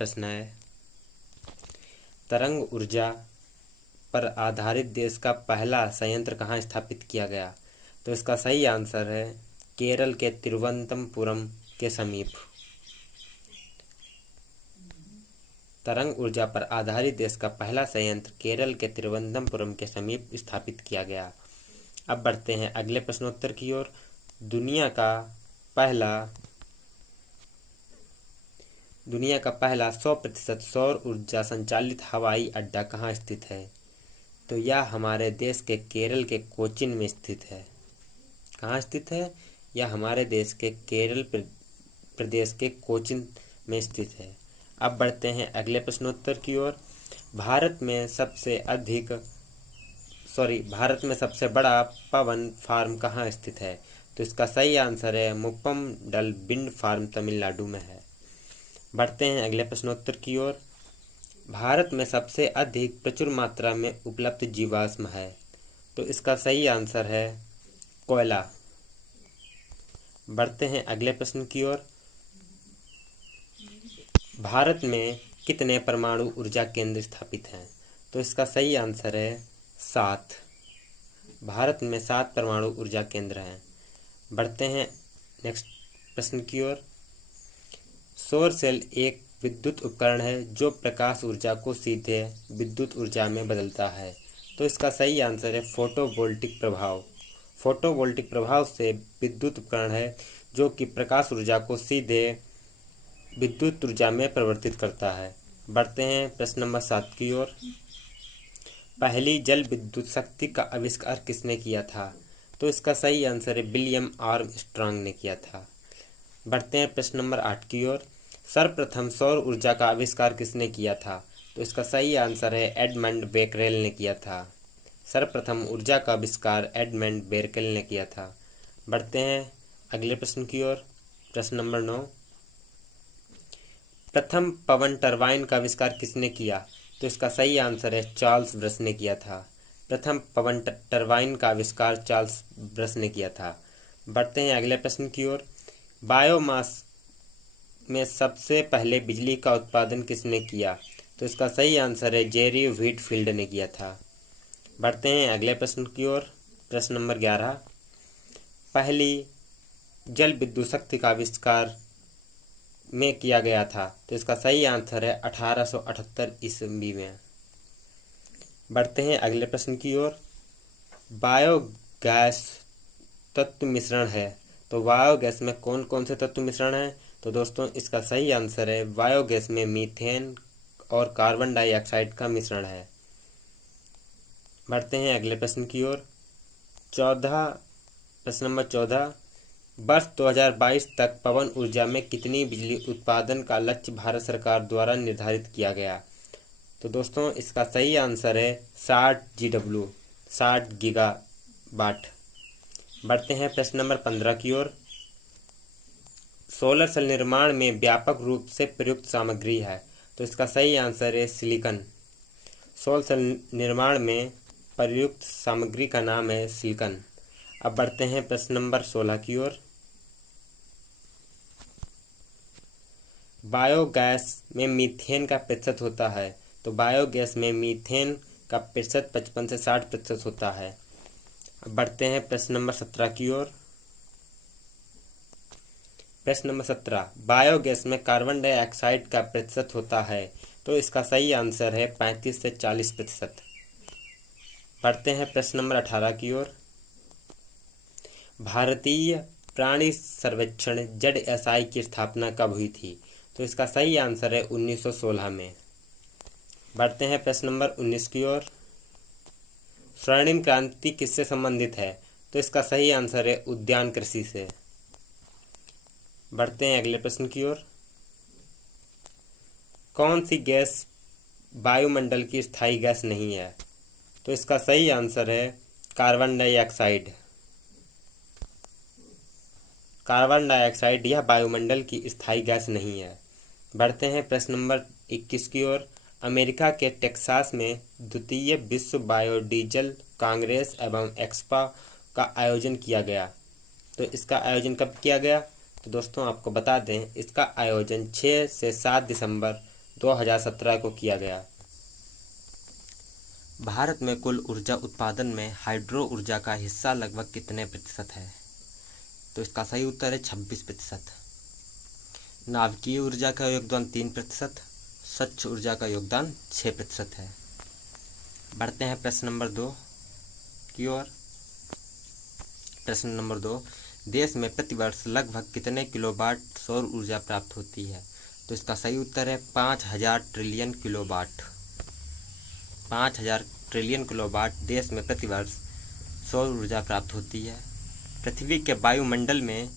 प्रश्न है, तरंग ऊर्जा पर आधारित देश का पहला संयंत्र कहाँ स्थापित किया गया? तो इसका सही आंसर है केरल के तिरुवनंतपुरम के समीप। तरंग ऊर्जा पर आधारित देश का पहला संयंत्र केरल के तिरुवनंतपुरम के समीप स्थापित किया गया। अब बढ़ते हैं अगले प्रश्नोत्तर की ओर। दुनिया का पहला 100% सौर ऊर्जा संचालित हवाई अड्डा कहाँ स्थित है? तो यह हमारे देश के केरल के कोचीन में स्थित है। कहाँ स्थित है? यह हमारे देश के केरल प्रदेश के कोचीन में स्थित है। अब बढ़ते हैं अगले प्रश्नोत्तर की ओर। भारत में सबसे बड़ा पवन फार्म कहाँ स्थित है? तो इसका सही आंसर है मुप्पमडल विंड फार्म तमिलनाडु में है। बढ़ते हैं अगले प्रश्नोत्तर की ओर। भारत में सबसे अधिक प्रचुर मात्रा में उपलब्ध जीवाश्म है? तो इसका सही आंसर है कोयला। बढ़ते हैं अगले प्रश्न की ओर। भारत में कितने परमाणु ऊर्जा केंद्र स्थापित हैं? तो इसका सही आंसर है 7। भारत में 7 परमाणु ऊर्जा केंद्र हैं। बढ़ते हैं नेक्स्ट प्रश्न की ओर। सौर सेल एक विद्युत उपकरण है जो प्रकाश ऊर्जा को सीधे विद्युत ऊर्जा में बदलता है। तो इसका सही आंसर है फोटोवोल्टिक प्रभाव। फोटोवोल्टिक प्रभाव से विद्युत उपकरण है जो कि प्रकाश ऊर्जा को सीधे विद्युत ऊर्जा में परिवर्तित करता है। बढ़ते हैं प्रश्न नंबर 7 की ओर। पहली जल विद्युत शक्ति का आविष्कार किसने किया था? तो इसका सही आंसर है विलियम आर्मस्ट्रांग ने किया था। बढ़ते हैं प्रश्न नंबर 8 की ओर। सर्वप्रथम सौर ऊर्जा का आविष्कार किसने किया था? तो इसका सही आंसर है एडमंड बेकरेल ने किया था। सर्वप्रथम ऊर्जा का आविष्कार एडमंड बेकरेल ने किया था। बढ़ते हैं अगले प्रश्न की ओर। प्रश्न नंबर 9। प्रथम पवन टरबाइन का आविष्कार किसने किया? तो इसका सही आंसर है चार्ल्स ब्रश ने किया था। प्रथम पवन टरबाइन का आविष्कार चार्ल्स ब्रश ने किया था। बढ़ते हैं अगले प्रश्न की ओर। बायोमास में सबसे पहले बिजली का उत्पादन किसने किया? तो इसका सही आंसर है जेरी व्हीटफील्ड ने किया था। बढ़ते हैं अगले प्रश्न की ओर। प्रश्न नंबर 11। पहली जल विद्युत शक्ति का आविष्कार में किया गया था? तो इसका सही आंसर है 1878 ईस्वी में। बढ़ते हैं अगले प्रश्न की ओर। बायोगैस तत्व मिश्रण है, तो बायोगैस में कौन कौन से तत्व मिश्रण है? तो दोस्तों इसका सही आंसर है बायोगैस में मीथेन और कार्बन डाइऑक्साइड का मिश्रण है। बढ़ते हैं अगले प्रश्न की ओर। प्रश्न नंबर 14। वर्ष 2022 तक पवन ऊर्जा में कितनी बिजली उत्पादन का लक्ष्य भारत सरकार द्वारा निर्धारित किया गया? तो दोस्तों इसका सही आंसर है 60 गीगावाट। बढ़ते हैं प्रश्न नंबर 15 की ओर। सोलर सेल निर्माण में व्यापक रूप से प्रयुक्त सामग्री है, तो इसका सही आंसर है सिलिकॉन। सोलर सेल निर्माण में प्रयुक्त सामग्री का नाम है सिलिकॉन। अब बढ़ते हैं प्रश्न नंबर 16 की ओर। बायोगैस में मीथेन का प्रतिशत होता है, तो बायोगैस में मीथेन का प्रतिशत 55 से 60% होता है। अब बढ़ते हैं प्रश्न नंबर 17 की ओर। प्रश्न नंबर 17। बायोगैस में कार्बन डाइऑक्साइड का प्रतिशत होता है, तो इसका सही आंसर है 35 से 40%। बढ़ते हैं प्रश्न नंबर 18 की ओर। भारतीय प्राणी सर्वेक्षण ZSI की स्थापना कब हुई थी? तो इसका सही आंसर है 1916 में। बढ़ते हैं प्रश्न नंबर 19 की ओर। स्वर्णिम क्रांति किससे संबंधित है? तो इसका सही आंसर है उद्यान कृषि से। बढ़ते हैं अगले प्रश्न की ओर। कौन सी गैस वायुमंडल की स्थायी गैस नहीं है? तो इसका सही आंसर है कार्बन डाइऑक्साइड। कार्बन डाइऑक्साइड यह वायुमंडल की स्थायी गैस नहीं है। बढ़ते हैं प्रश्न नंबर 21 की ओर। अमेरिका के टेक्सास में द्वितीय विश्व बायोडीजल कांग्रेस एवं एक्सपो का आयोजन किया गया। तो इसका आयोजन कब किया गया? तो दोस्तों आपको बता दें इसका आयोजन 6 से 7 दिसंबर 2017 को किया गया। भारत में कुल ऊर्जा उत्पादन में हाइड्रो ऊर्जा का हिस्सा लगभग कितने प्रतिशत है? तो इसका सही उत्तर है 26%। नाभिकीय ऊर्जा का योगदान 3%, स्वच्छ ऊर्जा का योगदान 6% है। बढ़ते हैं प्रश्न नंबर 2 की ओर। प्रश्न नंबर 2, देश में प्रतिवर्ष लगभग कितने किलोवाट सौर ऊर्जा प्राप्त होती है? तो इसका सही उत्तर है 5000 ट्रिलियन किलोवाट। 5000 ट्रिलियन किलोवाट देश में प्रतिवर्ष सौर ऊर्जा प्राप्त होती है। पृथ्वी के वायुमंडल में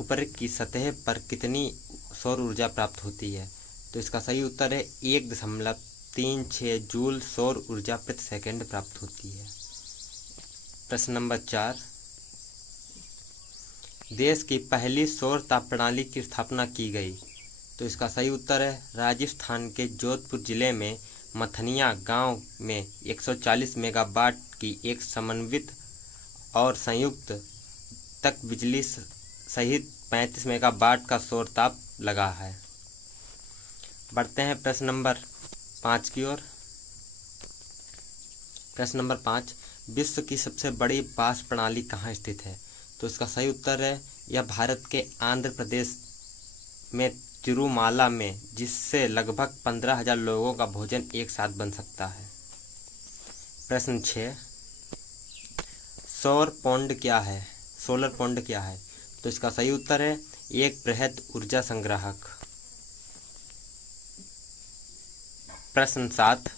ऊपर की सतह पर कितनी सौर ऊर्जा प्राप्त होती है? तो इसका सही उत्तर है 1.36 जूल सौर ऊर्जा प्रति सेकंड प्राप्त होती है। प्रश्न नंबर 4, देश की पहली सौर ताप प्रणाली की स्थापना की गई? तो इसका सही उत्तर है राजस्थान के जोधपुर जिले में मथनिया गांव में 140 मेगावाट की एक समन्वित और संयुक्त तक बिजली सहित 35 मेगावाट का सौर ताप लगा है। बढ़ते हैं प्रश्न नंबर 5 की ओर। प्रश्न नंबर 5, विश्व की सबसे बड़ी वाष्प प्रणाली कहाँ स्थित है? तो इसका सही उत्तर है यह भारत के आंध्र प्रदेश में तिरुमाला में, जिससे लगभग 15,000 लोगों का भोजन एक साथ बन सकता है। प्रश्न 6, सौर पौंड क्या है? सोलर पौंड क्या है? तो इसका सही उत्तर है एक बृहद ऊर्जा संग्राहक। प्रश्न 7,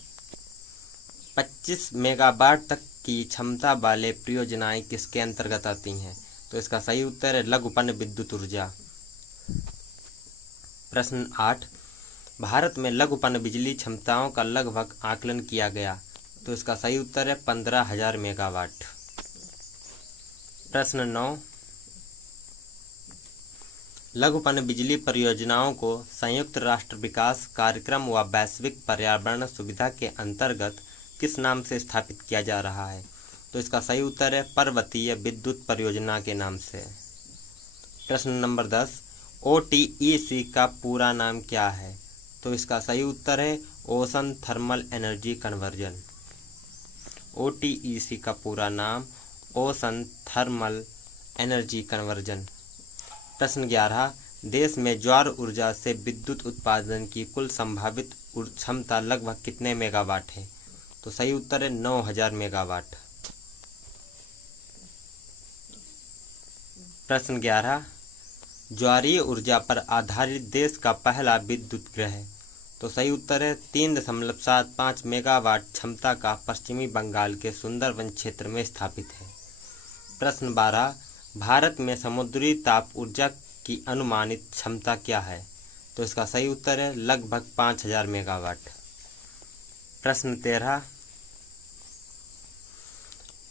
25 मेगावाट तक की क्षमता वाले परियोजनाएं किसके अंतर्गत आती हैं? तो इसका सही उत्तर है लघु पन विद्युत ऊर्जा। प्रश्न 8, भारत में लघु पन बिजली क्षमताओं का लगभग आकलन किया गया? तो इसका सही उत्तर है 15,000 मेगावाट। प्रश्न 9, लघु पन बिजली परियोजनाओं को संयुक्त राष्ट्र विकास कार्यक्रम व वैश्विक पर्यावरण सुविधा के अंतर्गत किस नाम से स्थापित किया जा रहा है? तो इसका सही उत्तर है पर्वतीय विद्युत परियोजना के नाम से। प्रश्न नंबर 10, OTEC का पूरा नाम क्या है? तो इसका सही उत्तर है ocean thermal energy conversion. OTEC का पूरा नाम ओशन थर्मल एनर्जी कन्वर्जन। प्रश्न 11, देश में ज्वार ऊर्जा से विद्युत उत्पादन की कुल संभावित क्षमता लगभग कितने मेगावाट है? तो सही उत्तर है 9,000 मेगावाट। प्रश्न 11, ज्वारीय ऊर्जा पर आधारित देश का पहला विद्युत गृह? तो सही उत्तर है 3.75 मेगावाट क्षमता का पश्चिमी बंगाल के सुंदरवन क्षेत्र में स्थापित है। प्रश्न 12, भारत में समुद्री ताप ऊर्जा की अनुमानित क्षमता क्या है? तो इसका सही उत्तर है लगभग 5,000 मेगावाट। प्रश्न 13,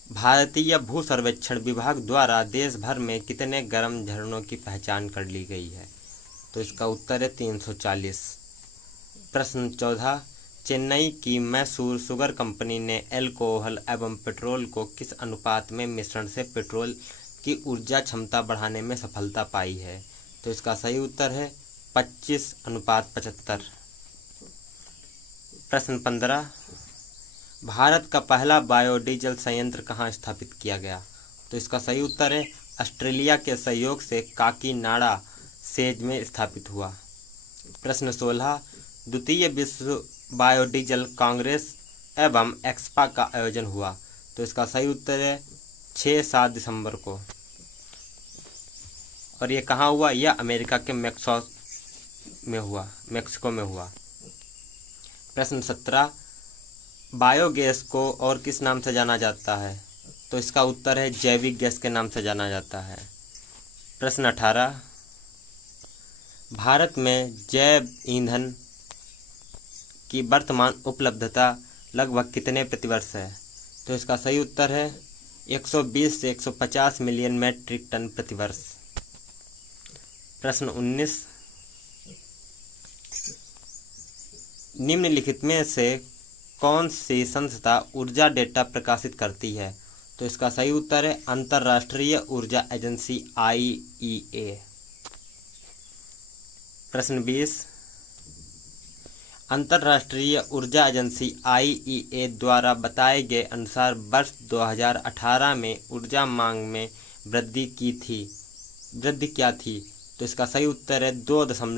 भारतीय भू सर्वेक्षण विभाग द्वारा देश भर में कितने गर्म झरनों की पहचान कर ली गई है? तो इसका उत्तर है 340। प्रश्न 14, चेन्नई की मैसूर शुगर कंपनी ने अल्कोहल एवं पेट्रोल को किस अनुपात में मिश्रण से पेट्रोल की ऊर्जा क्षमता बढ़ाने में सफलता पाई है? तो इसका सही उत्तर है 25:75। प्रश्न 15, भारत का पहला बायोडीजल संयंत्र कहाँ स्थापित किया गया? तो इसका सही उत्तर है ऑस्ट्रेलिया के सहयोग से काकीनाडा सेज में स्थापित हुआ। प्रश्न 16, द्वितीय विश्व बायोडीजल कांग्रेस एवं एक्सपा का आयोजन हुआ? तो इसका सही उत्तर है 6-7 दिसंबर को। और ये कहाँ हुआ? यह अमेरिका के मैक्सिको में हुआ। प्रश्न 17, बायोगैस को और किस नाम से जाना जाता है? तो इसका उत्तर है जैविक गैस के नाम से जाना जाता है। प्रश्न 18, भारत में जैव ईंधन की वर्तमान उपलब्धता लगभग कितने प्रतिवर्ष है? तो इसका सही उत्तर है 120 से 150 मिलियन मीट्रिक टन प्रतिवर्ष। प्रश्न 19, निम्नलिखित में से कौन सी संस्था ऊर्जा डेटा प्रकाशित करती है? तो इसका सही उत्तर है अंतर्राष्ट्रीय ऊर्जा एजेंसी IEA। प्रश्न 20, अंतर्राष्ट्रीय ऊर्जा एजेंसी IEA द्वारा बताए गए अनुसार वर्ष 2018 में ऊर्जा मांग में वृद्धि क्या थी? तो इसका सही उत्तर है 2.3